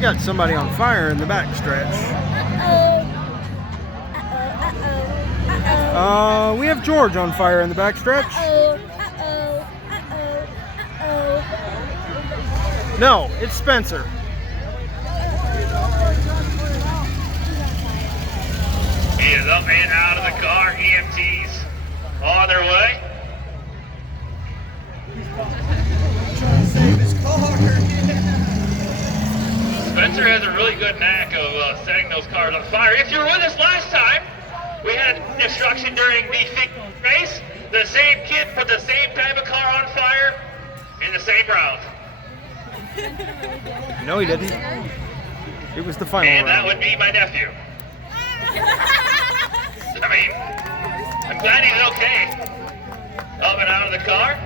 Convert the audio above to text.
We got somebody on fire in the back stretch. We have George on fire in the back stretch. No, it's Spencer. He is up and out of the car. EMTs on their way. Trying to save his car. Spencer has a really good knack of setting those cars on fire. If you were with us last time, we had destruction during the race. The same kid put the same type of car on fire in the same round. No, he didn't. It was the final And that round. would be my nephew. I mean, I'm glad he's okay. Up and out of the car.